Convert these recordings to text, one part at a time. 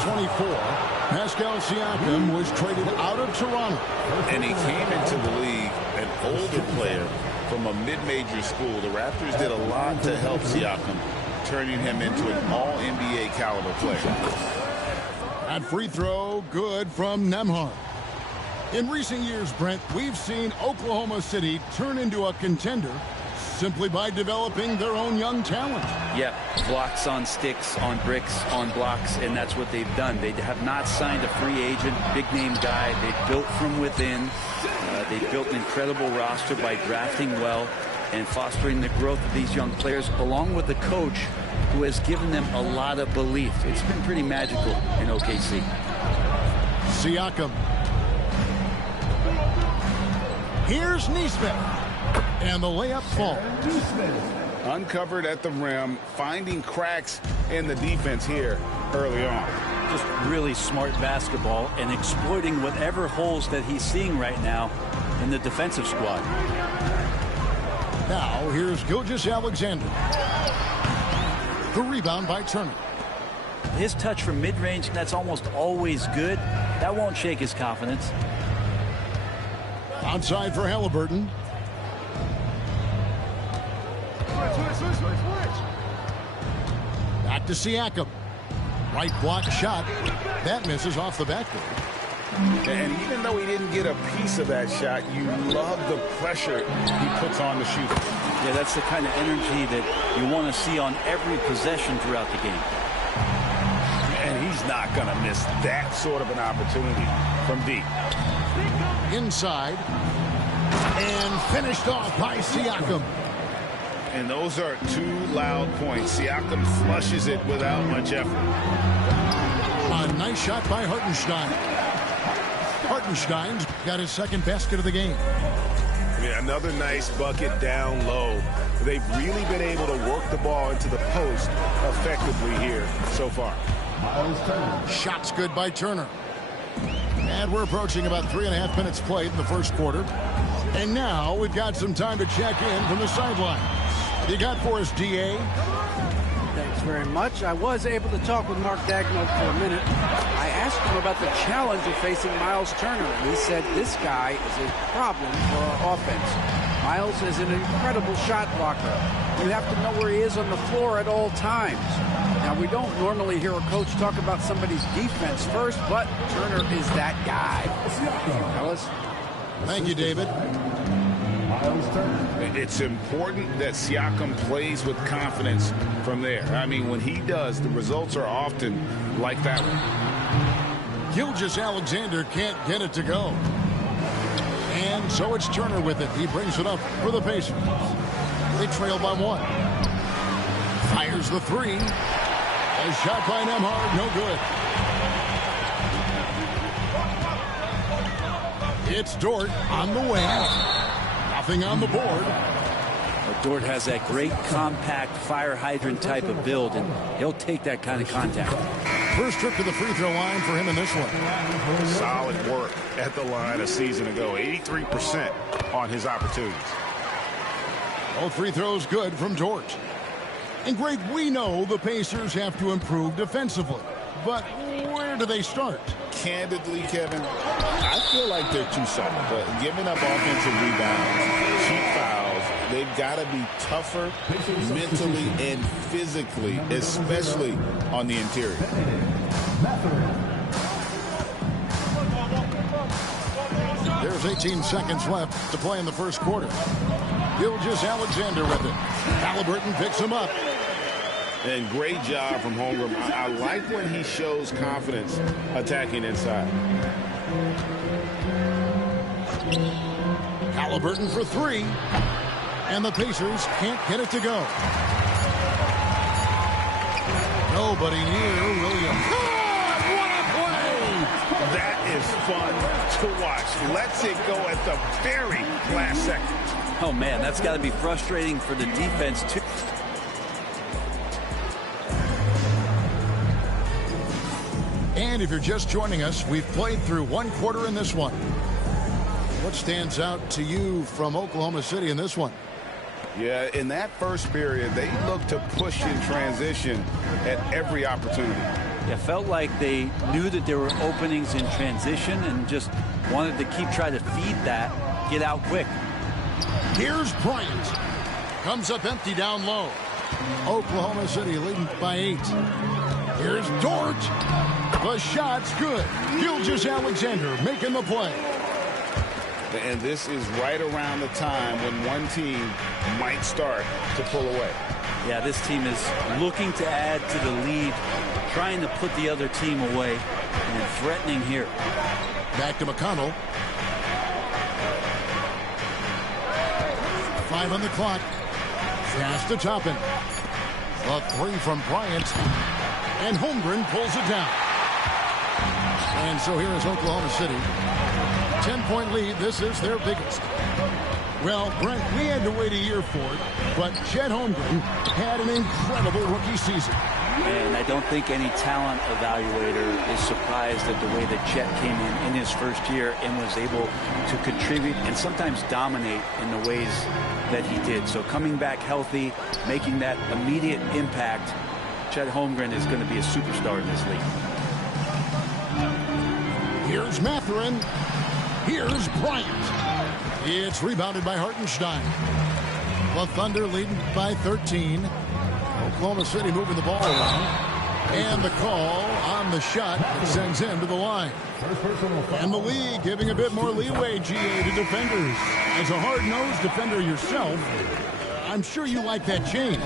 24, Pascal Siakam was traded out of Toronto. And he came into the league an older player from a mid-major school. The Raptors did a lot to help Siakam, turning him into an all-NBA caliber player. That free throw good from Nembhard. In recent years, Brent, we've seen Oklahoma City turn into a contender simply by developing their own young talent. Yeah, blocks on sticks, on bricks, on blocks, and that's what they've done. They have not signed a free agent, big-name guy. They built from within. They built an incredible roster by drafting well and fostering the growth of these young players, along with a coach who has given them a lot of belief. It's been pretty magical in OKC. Siakam. Here's Nesmith. And the layup falls. Uncovered at the rim, finding cracks in the defense here early on. Just really smart basketball and exploiting whatever holes that he's seeing right now in the defensive squad. Now here's Gilgeous-Alexander. The rebound by Turner. His touch from mid-range, that's almost always good. That won't shake his confidence. Outside for Halliburton. Back to Siakam. Right block shot. That misses off the backboard. And even though he didn't get a piece of that shot, you love the pressure he puts on the shooter. Yeah, that's the kind of energy that you want to see on every possession throughout the game. And he's not going to miss that sort of an opportunity from deep. Inside. And finished off by Siakam. And those are two loud points. Siakam flushes it without much effort. A nice shot by Hartenstein. Hartenstein's got his second basket of the game. Yeah, another nice bucket down low. They've really been able to work the ball into the post effectively here so far. Shots good by Turner. And we're approaching about 3.5 minutes played in the first quarter. And now we've got some time to check in from the sideline. You got for us, D.A.? Thanks very much. I was able to talk with Mark Daigneault for a minute. I asked him about the challenge of facing Miles Turner, and he said this guy is a problem for our offense. Miles is an incredible shot blocker. You have to know where he is on the floor at all times. Now, we don't normally hear a coach talk about somebody's defense first, but Turner is that guy. Fellas? Thank you, David. It's important that Siakam plays with confidence from there. I mean, when he does, the results are often like that one. Gilgeous-Alexander can't get it to go. And so it's Turner with it. He brings it up for the Pacers. They trail by one. Fires the three. A shot by Nembhard, no good. It's Dort on the wing. Nothing on the board. But Dort has that great compact fire hydrant type of build, and he'll take that kind of contact. First trip to the free throw line for him in this one. Solid work at the line a season ago. 83% on his opportunities. Both free throws good from Dort. And Greg, we know the Pacers have to improve defensively. But where do they start? Candidly, Kevin, I feel like they're too soft. But giving up offensive rebounds, cheap fouls, they've got to be tougher mentally and physically, especially on the interior. There's 18 seconds left to play in the first quarter. Gilgeous-Alexander with it. Halliburton picks him up. And great job from Holmgren. I like when he shows confidence attacking inside. Halliburton for three. And the Pacers can't get it to go. Nobody near Williams. God, what a play! That is fun to watch. Lets it go at the very last second. Oh, man, that's got to be frustrating for the defense, too. And if you're just joining us, we've played through one quarter in this one. What stands out to you from Oklahoma City in this one? Yeah, in that first period, they looked to push in transition at every opportunity. It felt like they knew that there were openings in transition and just wanted to keep trying to feed that, get out quick. Here's Bryant. Comes up empty down low. Oklahoma City leading by 8. Here's Dort. The shot's good. Gilgeous-Alexander making the play. And this is right around the time when one team might start to pull away. Yeah, this team is looking to add to the lead, trying to put the other team away, and threatening here. Back to McConnell. 5 on the clock. Pass to Toppin. The 3 from Bryant. And Holmgren pulls it down. And so here is Oklahoma City. 10-point lead. This is their biggest. Well, Brent, we had to wait a year for it, but Chet Holmgren had an incredible rookie season. And I don't think any talent evaluator is surprised at the way that Chet came in his first year and was able to contribute and sometimes dominate in the ways that he did. So coming back healthy, making that immediate impact, Chet Holmgren is going to be a superstar in this league. Here's Mathurin. Here's Bryant. It's rebounded by Hartenstein. The Thunder leading by 13. Oklahoma City moving the ball around. And the call on the shot that sends him to the line. And the league giving a bit more leeway, GA, to defenders. As a hard-nosed defender yourself, I'm sure you like that change.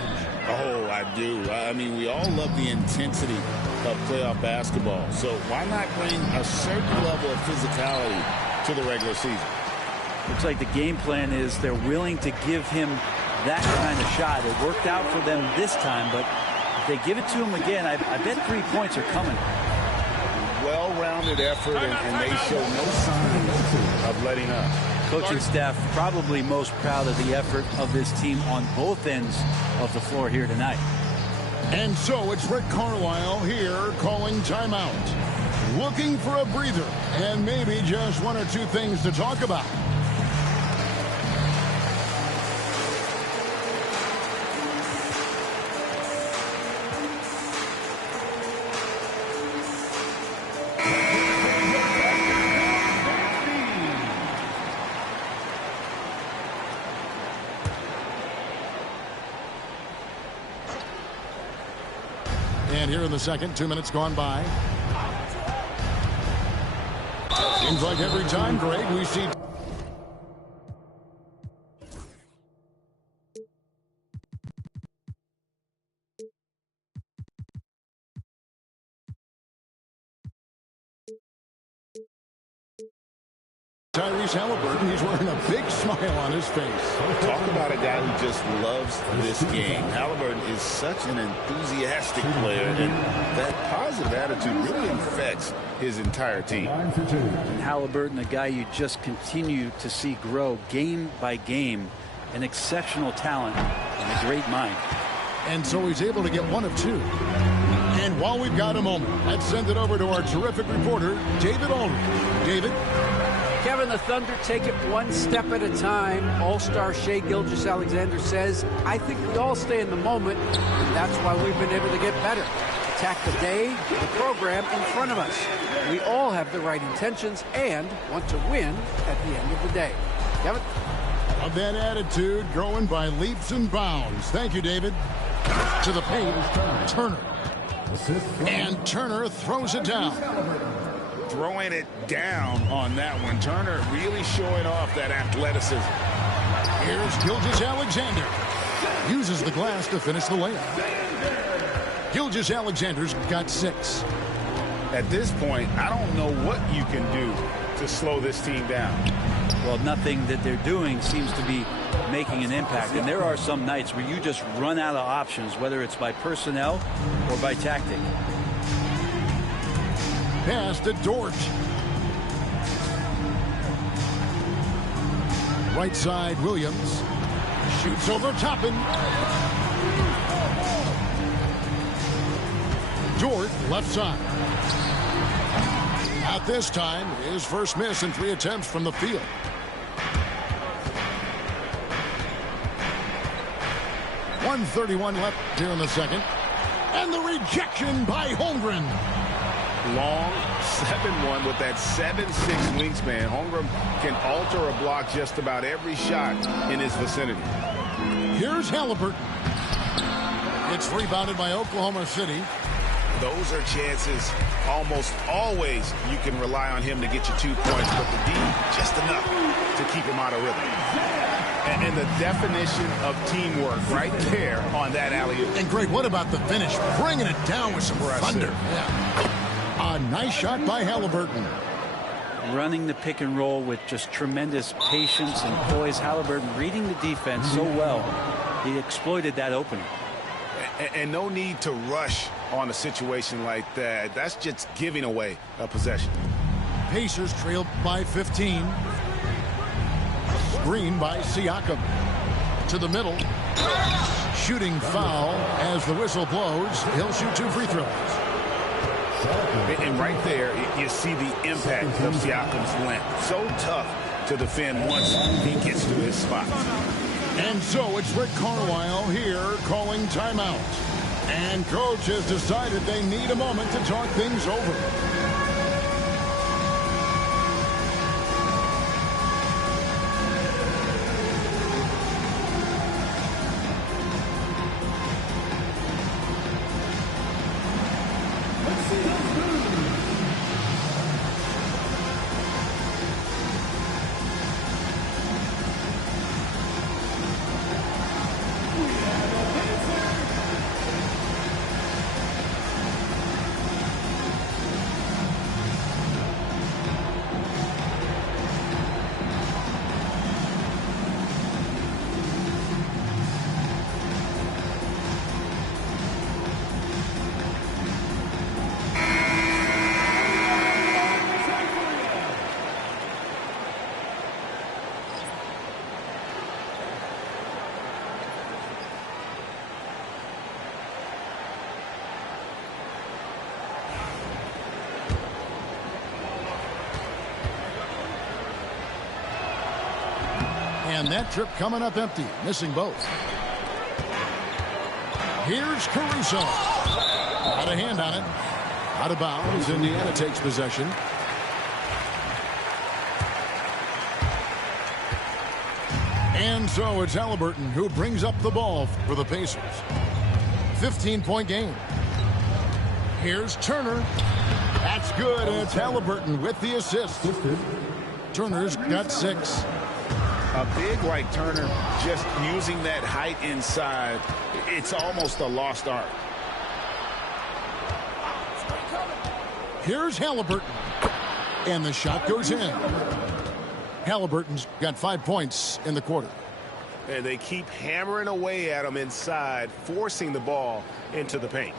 Oh, I do. I mean, we all love the intensity of playoff basketball. So why not bring a certain level of physicality to the regular season? Looks like the game plan is they're willing to give him that kind of shot. It worked out for them this time, but if they give it to him again, I bet 3 points are coming. Well-rounded effort, and they show no signs of letting up. Coaching staff probably most proud of the effort of this team on both ends of the floor here tonight. And so it's Rick Carlisle here calling timeout. Looking for a breather and maybe just 1 or 2 things to talk about. And here in the second, 2 minutes gone by. Seems like every time, Greg, we see... Tyrese Halliburton, he's wearing a big smile on his face. Talk about a guy who just loves this game. Halliburton is such an enthusiastic player, and that positive attitude really infects his entire team. And Halliburton, a guy you just continue to see grow game by game, an exceptional talent and a great mind. And so he's able to get 1 of 2. And while we've got a moment, let's send it over to our terrific reporter, David Aldridge. David? Kevin, the Thunder take it 1 step at a time. All-star Shai Gilgeous-Alexander says, I think we all stay in the moment, and that's why we've been able to get better. Attack the day, the program in front of us. We all have the right intentions and want to win at the end of the day. Kevin? Of that attitude growing by leaps and bounds. Thank you, David. To the paint, Turner. And Turner throws it down. Throwing it down on that one. Turner really showing off that athleticism. Here's Gilgeous-Alexander. Uses the glass to finish the layup. Gilgeous-Alexander's got 6. At this point, I don't know what you can do to slow this team down. Well, nothing that they're doing seems to be making an impact. And there are some nights where you just run out of options, whether it's by personnel or by tactic. Pass to Dort. Right side, Williams. Shoots over Toppin. Dort, left side. At this time, his first miss in 3 attempts from the field. .131 left here in the second. And the rejection by Holmgren. Long 7-1 with that 7'6" wingspan. Holmgren can alter a block just about every shot in his vicinity. Here's Halliburton. It's rebounded by Oklahoma City. Those are chances almost always you can rely on him to get you 2 points, but the D, just enough to keep him out of rhythm. And the definition of teamwork right there on that alley-oop. And Greg, what about the finish? Bringing it down with some thunder. Yeah. A nice shot by Halliburton. Running the pick and roll with just tremendous patience and poise. Halliburton reading the defense so well. He exploited that opening. And no need to rush on a situation like that. That's just giving away a possession. Pacers trailed by 15. Screen by Siakam. To the middle. Shooting foul as the whistle blows. He'll shoot 2 free throws. And right there, you see the impact of Siakam's length. So tough to defend once he gets to his spot. And so it's Rick Carlisle here calling timeout. And coach has decided they need a moment to talk things over. And that trip coming up empty, missing both. Here's Caruso. Got a hand on it. Out of bounds. Indiana takes possession. And so it's Halliburton who brings up the ball for the Pacers. 15-point game. Here's Turner. That's good, and it's Halliburton with the assist. Turner's got 6. A big like Turner, just using that height inside, it's almost a lost art. Here's Halliburton. And the shot goes in. Halliburton's got 5 points in the quarter. And they keep hammering away at him inside, forcing the ball into the paint.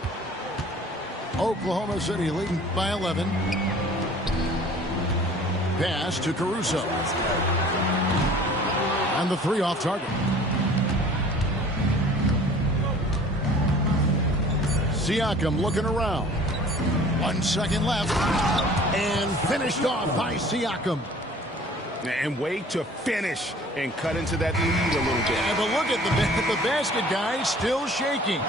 Oklahoma City leading by 11. Pass to Caruso. And the 3 off target. Siakam looking around. 1 second left. And finished off by Siakam. And way to finish and cut into that lead a little bit. Yeah, but look at the basket guy still shaking.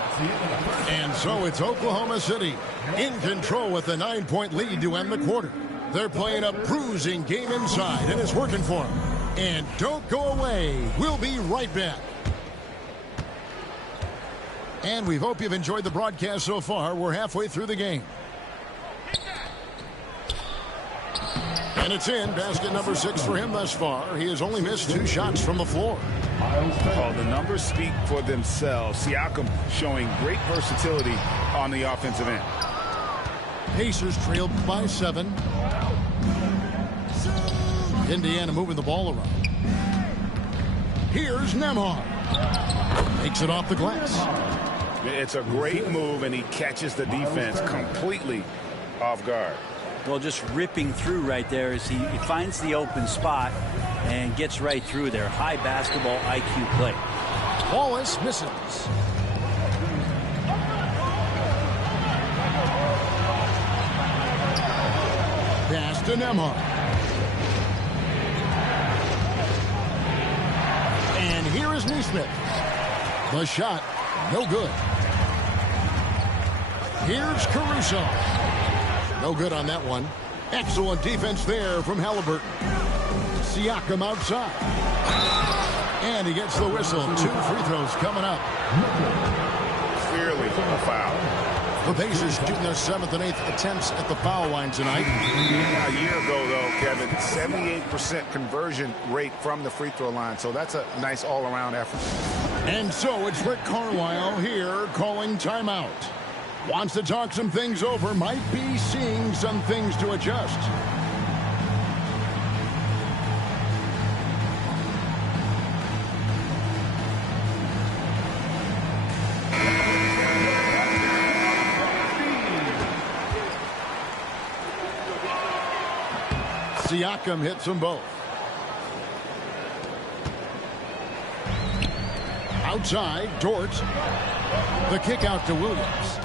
And so it's Oklahoma City in control with a 9-point lead to end the quarter. They're playing a bruising game inside, and it's working for them. And don't go away. We'll be right back. And we hope you've enjoyed the broadcast so far. We're halfway through the game. And it's in. Basket number 6 for him thus far. He has only missed 2 shots from the floor. Oh, the numbers speak for themselves. Siakam showing great versatility on the offensive end. Pacers trailed by 7. Indiana moving the ball around. Here's Nembhard. Takes it off the glass. It's a great move, and he catches the defense completely off guard. Well, just ripping through right there as he finds the open spot and gets right through there. High basketball IQ play. Wallace misses. Pass to Nembhard. And here is Nesmith. The shot, no good. Here's Caruso. No good on that one. Excellent defense there from Halliburton. Siakam outside. And he gets the whistle. 2 free throws coming up. Clearly a foul. The Pacers shooting their 7th and 8th attempts at the foul line tonight. A year ago, though, Kevin, 78% conversion rate from the free throw line. So that's a nice all-around effort. And so it's Rick Carlisle here calling timeout. Wants to talk some things over. Might be seeing some things to adjust. Siakam hits them both. Outside, Dort. The kick out to Williams.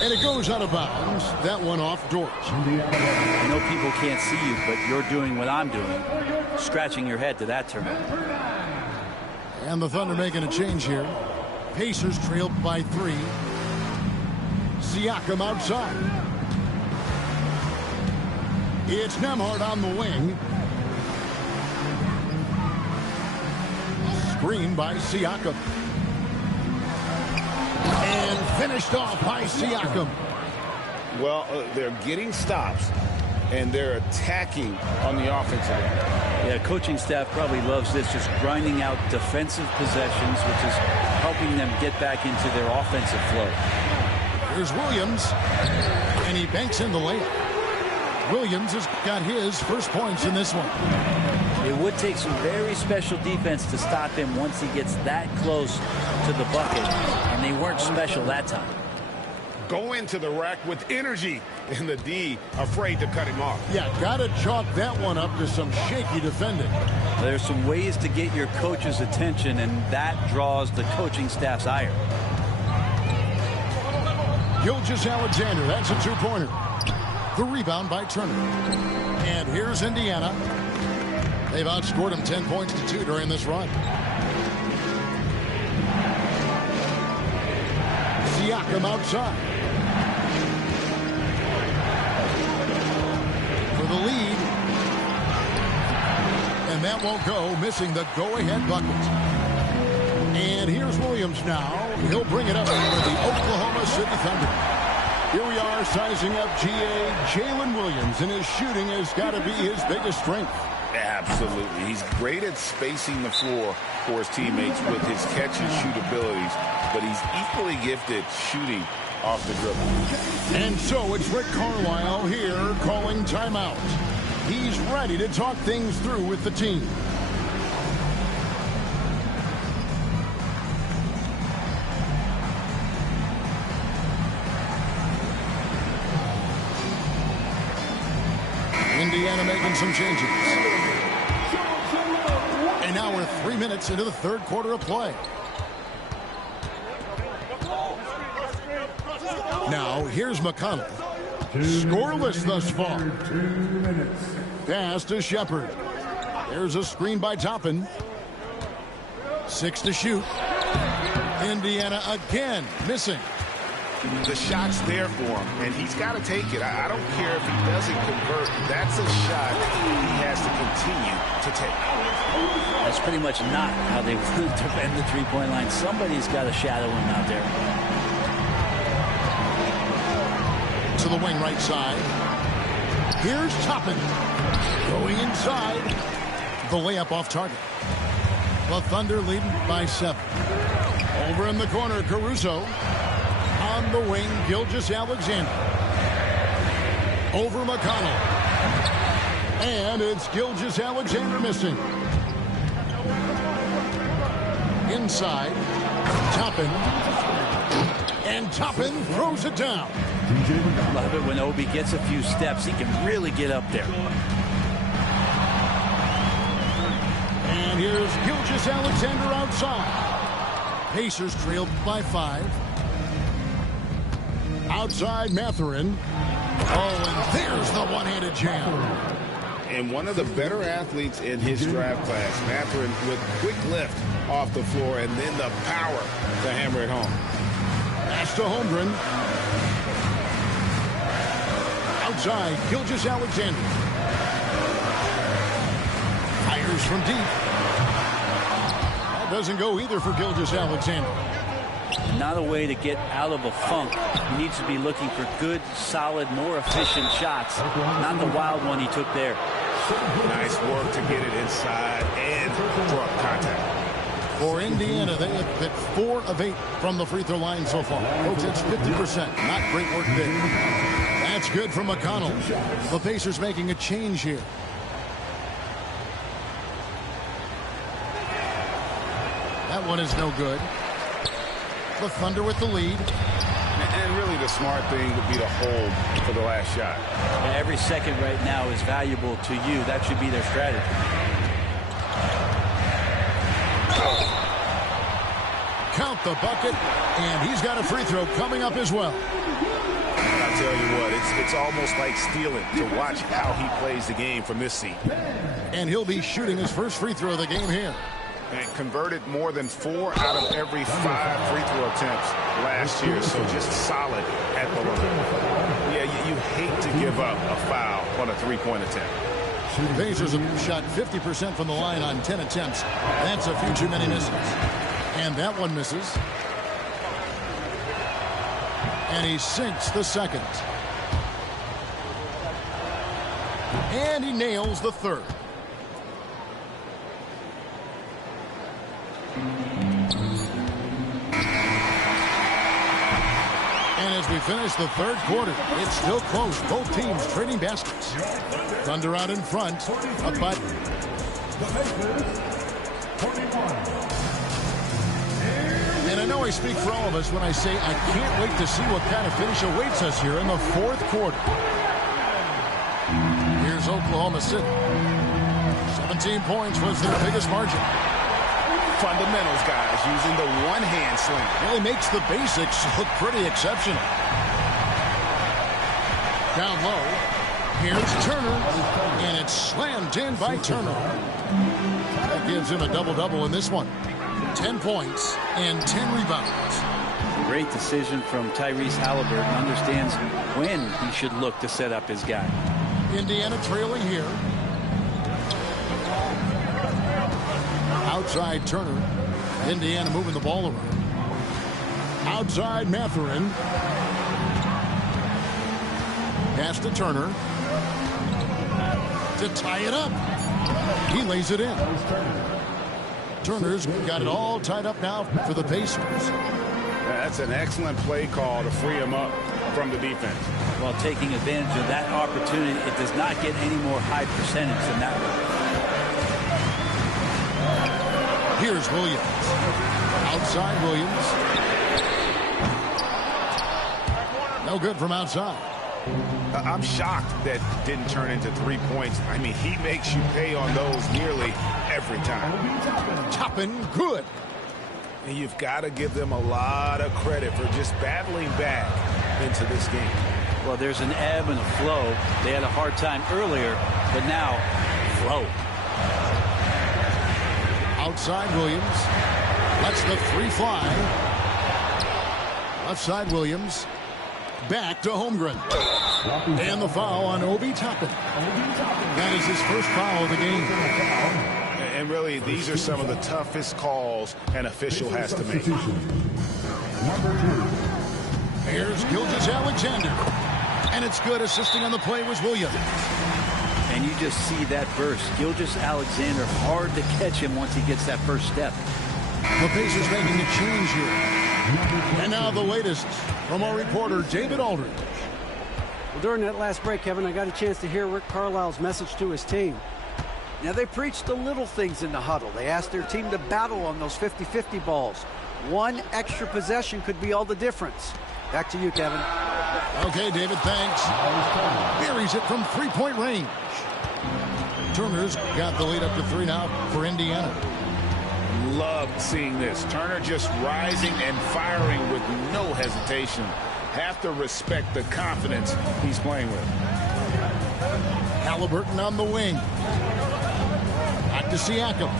And it goes out of bounds. That one off Dort. I know people can't see you, but you're doing what I'm doing. Scratching your head to that turn. And the Thunder making a change here. Pacers trailed by 3. Siakam outside. It's Nembhard on the wing. Screen by Siakam. And finished off by Siakam. Well, they're getting stops, and they're attacking on the offensive end. Yeah, coaching staff probably loves this, just grinding out defensive possessions, which is helping them get back into their offensive flow. Here's Williams, and he banks in the layup. Williams has got his first points in this one. It would take some very special defense to stop him once he gets that close to the bucket, and they weren't special that time. Go into the rack with energy, and the D afraid to cut him off. Yeah, got to chalk that one up to some shaky defending. There's some ways to get your coach's attention, and that draws the coaching staff's ire. Gilgeous-Alexander, that's a 2-pointer. The rebound by Turner. And here's Indiana. They've outscored them 10 points to 2 during this run. Siakam outside. For the lead. And that won't go, missing the go-ahead bucket. And here's Williams now. He'll bring it up for the Oklahoma City Thunder. Here we are sizing up GA Jalen Williams, and his shooting has got to be his biggest strength. Absolutely. He's great at spacing the floor for his teammates with his catch and shoot abilities, but he's equally gifted shooting off the dribble. And so it's Rick Carlisle here calling timeout. He's ready to talk things through with the team. Indiana making some changes. And now we're 3 minutes into the third quarter of play. Now here's McConnell. Scoreless thus far. Pass to Shepard. There's a screen by Toppin. 6 to shoot. Indiana again missing. The shot's there for him, and he's got to take it. I don't care if he doesn't convert. That's a shot he has to continue to take. That's pretty much not how they would defend the three-point line. Somebody's got to shadow him out there. To the wing right side. Here's Toppin. Going inside. The layup off target. The Thunder leading by 7. Over in the corner, Caruso. On the wing, Gilgeous-Alexander. Over McConnell. And it's Gilgeous-Alexander missing. Inside. Toppin. And Toppin throws it down. Love it when Obi gets a few steps. He can really get up there. And here's Gilgeous-Alexander outside. Pacers trailed by 5. Outside Mathurin. Oh, and there's the one-handed jam. And one of the better athletes in his draft class, Mathurin, with quick lift off the floor and then the power to hammer it home. Pass to Holmgren. outside, Gilgeous-Alexander. Fires from deep. That doesn't go either for Gilgeous-Alexander. Not a way to get out of a funk. He needs to be looking for good, solid, more efficient shots. Not the wild one he took there. Nice work to get it inside and draw contact. For Indiana, they have hit 4 of 8 from the free throw line so far. Folks, it's 50%. Not great work there. That's good from McConnell. The Pacers making a change here. That one is no good. The Thunder with the lead. And really the smart thing would be to hold for the last shot. Yeah, every second right now is valuable to you. That should be their strategy. Count the bucket, and he's got a free throw coming up as well. I'll tell you what, it's almost like stealing to watch how he plays the game from this seat. And he'll be shooting his first free throw of the game here. And converted more than 4 out of every 5 free throw attempts last year, so just solid at the line. Yeah, you hate to give up a foul on a three-point attempt. The Pacers have shot 50% from the line on 10 attempts. That's a few too many misses. And that one misses. And he sinks the second. And he nails the third. And as we finish the third quarter, it's still close. Both teams trading baskets. Thunder out in front. Up by. And I know I speak for all of us when I say I can't wait to see what kind of finish awaits us here in the fourth quarter. Here's Oklahoma City. 17 points was their biggest margin. Fundamentals, guys, using the one-hand slam. Really makes the basics look pretty exceptional. Down low. Here's Turner. And it's slammed in by Turner. That gives him a double-double in this one. 10 points and 10 rebounds. Great decision from Tyrese Halliburton. Understands when he should look to set up his guy. Indiana trailing here. Outside Turner. Indiana moving the ball around. Outside Mathurin. Pass to Turner. To tie it up. He lays it in. Turner's got it all tied up now for the Pacers. That's an excellent play call to free him up from the defense. While taking advantage of that opportunity, it does not get any more high percentage than that one. Here's Williams. Outside Williams. No good from outside. I'm shocked that didn't turn into 3 points. I mean, he makes you pay on those nearly every time. Toppin, good. And you've got to give them a lot of credit for just battling back into this game. Well, there's an ebb and a flow. They had a hard time earlier, but now, flow. Outside Williams. Lets the three fly. Left side Williams. Back to Holmgren. And the foul on Obi Toppin. That is his first foul of the game. And really, these are some of the toughest calls an official has to make. Here's Gilgeous-Alexander. And it's good. Assisting on the play was Williams. And you just see that burst. Gilgeous-Alexander, hard to catch him once he gets that first step. The Pacers making a change here. And now the latest from our reporter, David Aldridge. Well, during that last break, Kevin, I got a chance to hear Rick Carlisle's message to his team. Now, they preached the little things in the huddle. They asked their team to battle on those 50-50 balls. One extra possession could be all the difference. Back to you, Kevin. Okay, David, thanks. Buries it from three-point range. Turner's got the lead up to 3 now for Indiana. Loved seeing this. Turner just rising and firing with no hesitation. Have to respect the confidence he's playing with. Halliburton on the wing. Back to Siakam.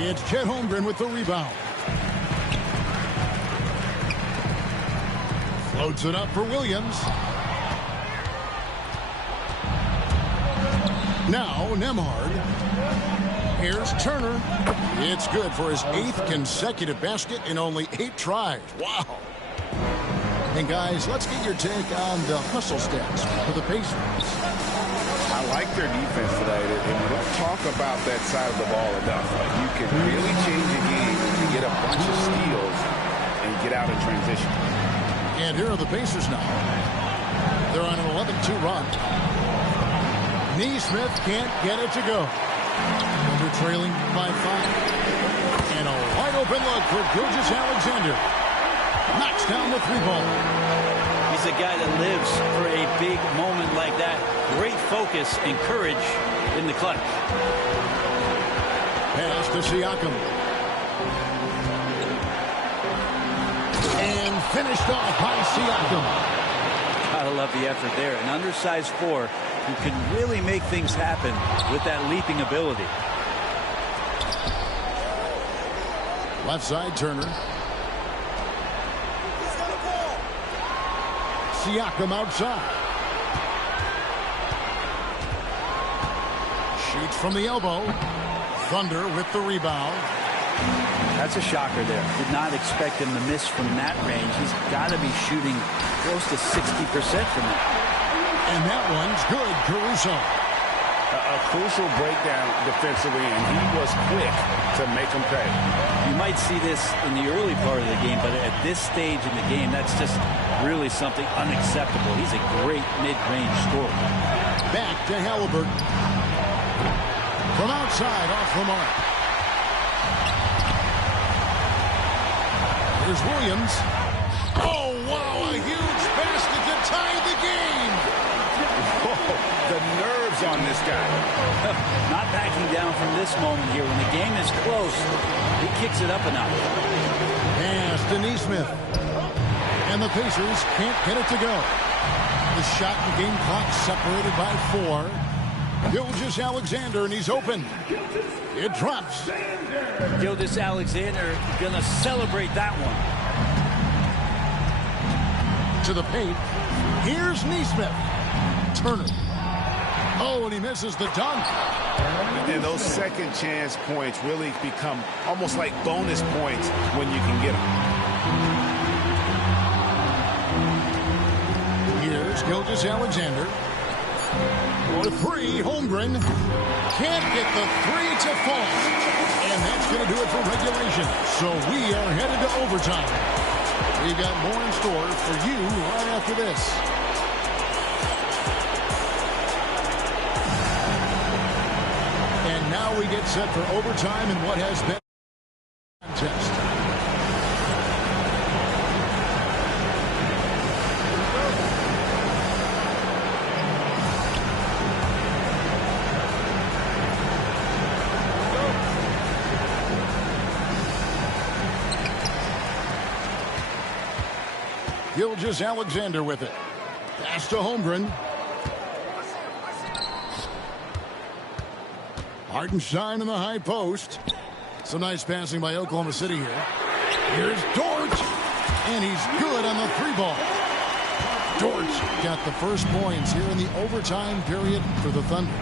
It's Chet Holmgren with the rebound. Loads it up for Williams. Now Nembhard. Here's Turner. It's good for his 8th consecutive basket in only 8 tries. Wow. And guys, let's get your take on the hustle stats for the Pacers. I like their defense today, and we don't talk about that side of the ball enough. Like, you can really change a game if you get a bunch of steals and get out in transition. And here are the Pacers now. They're on an 11-2 run. Nesmith can't get it to go. They're trailing by 5. And a wide open look for Gilgeous-Alexander. Knocks down the 3-ball. He's a guy that lives for a big moment like that. Great focus and courage in the clutch. Pass to Siakam. And finished off by Siakam. Gotta love the effort there. An undersized 4 who can really make things happen with that leaping ability. Left side, Turner. Siakam outside. Shoots from the elbow. Thunder with the rebound. That's a shocker there. Did not expect him to miss from that range. He's got to be shooting close to 60% from that. And that one's good, Caruso. A crucial breakdown defensively, and he was quick to make him pay. You might see this in the early part of the game, but at this stage in the game, that's just really something unacceptable. He's a great mid-range scorer. Back to Halliburton. From outside, off the mark. Here's Williams. Oh, wow, a huge basket to tie the game. Oh, the nerves on this guy. Not backing down from this moment here. When the game is close, he kicks it up a notch. Pass to Nesmith. And the Pacers can't get it to go. The shot and game clock separated by 4. Gilgeous-Alexander, and he's open. It drops. Gilgeous-Alexander gonna celebrate that one. To the paint. Here's Nesmith. Turner. Oh, and he misses the dunk. And those second chance points really become almost like bonus points when you can get them. Here's Gilgeous-Alexander. For 3, Holmgren can't get the 3 to fall. And that's going to do it for regulation. So we are headed to overtime. We've got more in store for you right after this. And now we get set for overtime in what has been a contest. Gilgeous-Alexander with it. Pass to Holmgren. Hartenstein in the high post. Some nice passing by Oklahoma City here. Here's Dort. And he's good on the 3-ball. Dort got the first points here in the overtime period for the Thunder.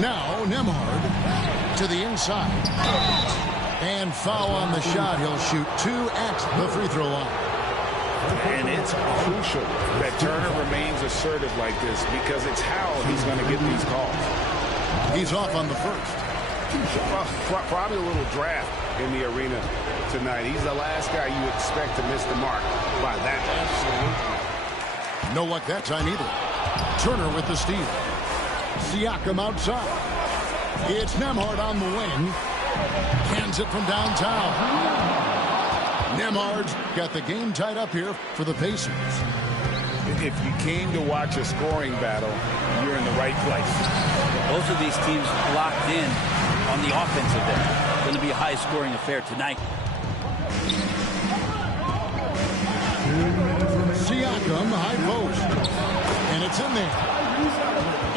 Now Nembhard to the inside. And foul on the shot. He'll shoot 2 at the free throw line. And it's crucial that Turner remains assertive like this because it's how he's going to get these calls. He's off on the first. Probably a little draft in the arena tonight. He's the last guy you expect to miss the mark by that. No luck that time either. Turner with the steal. Siakam outside. It's Nembhard on the wing. Cans it from downtown. Nembhard's got the game tied up here for the Pacers. If you came to watch a scoring battle, you're in the right place. Both of these teams locked in on the offensive end. Going to be a high-scoring affair tonight. Siakam, high post. And it's in there.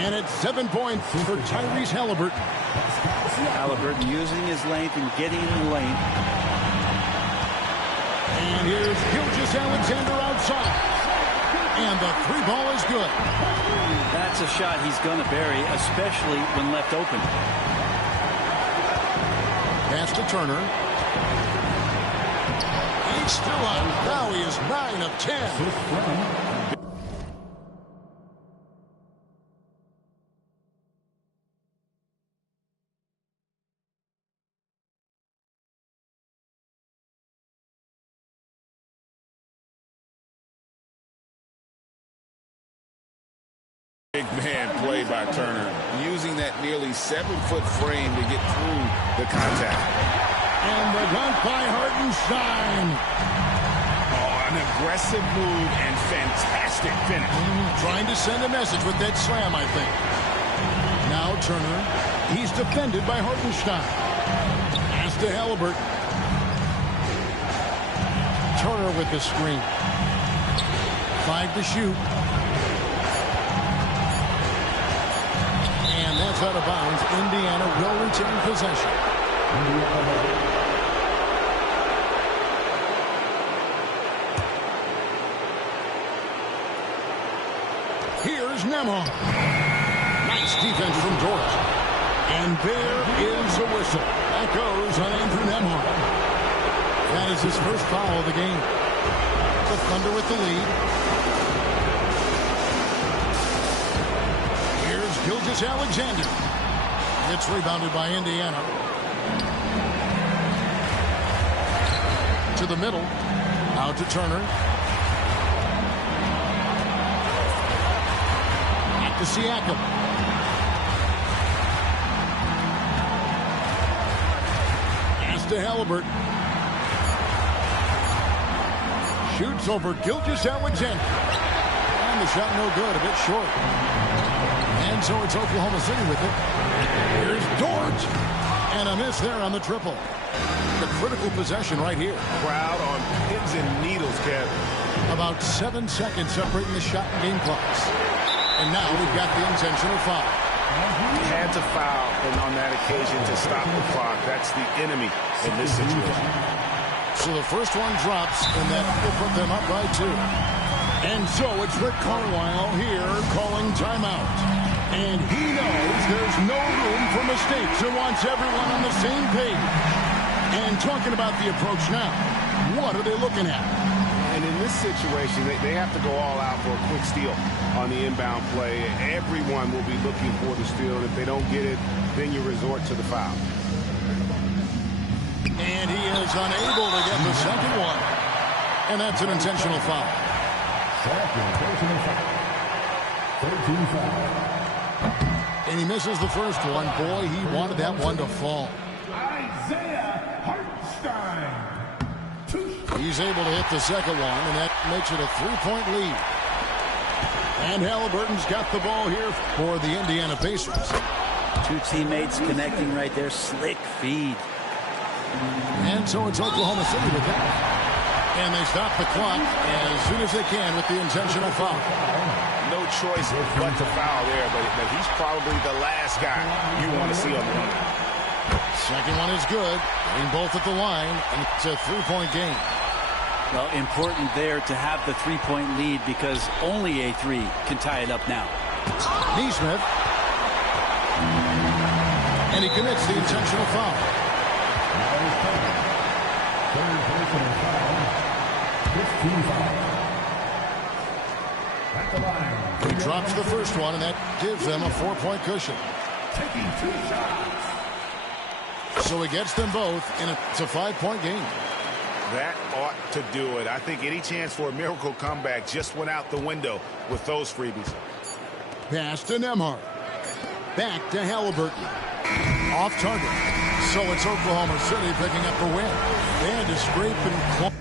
And it's 7 points for Tyrese Halliburton. Halliburton using his length and getting in the lane. And here's Gilgeous-Alexander outside. And the three ball is good. That's a shot he's going to bury, especially when left open. Pass to Turner. He's still on. Now he is 9 of 10. Big man play by Turner, using that nearly 7-foot frame to get through the contact. And the dunk by Hartenstein. Oh, an aggressive move and fantastic finish. Trying to send a message with that slam, I think. Now Turner. He's defended by Hartenstein. Pass to Halliburton. Turner with the screen. 5 to shoot. And that's out of bounds. Indiana will retain possession. Here's Nembhard. Nice defense from Dort. And there is a whistle. That goes on Andrew Nembhard. That is his first foul of the game. The Thunder with the lead. Here's Gilgeous-Alexander. It's rebounded by Indiana. To the middle. Out to Turner. Back to Siakam. Pass to Halliburton. Shoots over Gilgeous-Alexander. And the shot no good, a bit short. And so it's Oklahoma City with it. Here's Dort. And a miss there on the triple. The critical possession right here. Crowd on pins and needles, Kev. About 7 seconds separating the shot and game clocks. And now we've got the intentional foul. Had to foul and on that occasion to stop the clock. That's the enemy in this situation. So the first one drops, and that will put them up by 2. And so it's Rick Carlisle here calling timeout. And he knows there's no room for mistakes and wants everyone on the same page. And talking about the approach now, what are they looking at? And in this situation, they have to go all out for a quick steal on the inbound play. Everyone will be looking for the steal, and if they don't get it, then you resort to the foul. And he is unable to get the second one. And that's an intentional foul. And he misses the first one. Boy, he wanted that one to fall. He's able to hit the second one, and that makes it a 3-point lead. And Halliburton's got the ball here for the Indiana Pacers. 2 teammates connecting right there. Slick feed. And so it's Oklahoma City with it. And they stop the clock as soon as they can with the intentional foul. No choice but to foul there, but he's probably the last guy you want to see on the line. Second one is good. Getting both at the line, and it's a 3-point game. Well, important there to have the 3-point lead because only a 3 can tie it up now. Nesmith. And he commits the intentional foul. He drops the first one, and that gives them a 4-point cushion. So he gets them both, and it's a 5-point game. That ought to do it. I think any chance for a miracle comeback just went out the window with those freebies. Pass to Nembhard. Back to Halliburton. Off target. So it's Oklahoma City picking up the win. They had to scrape and claw.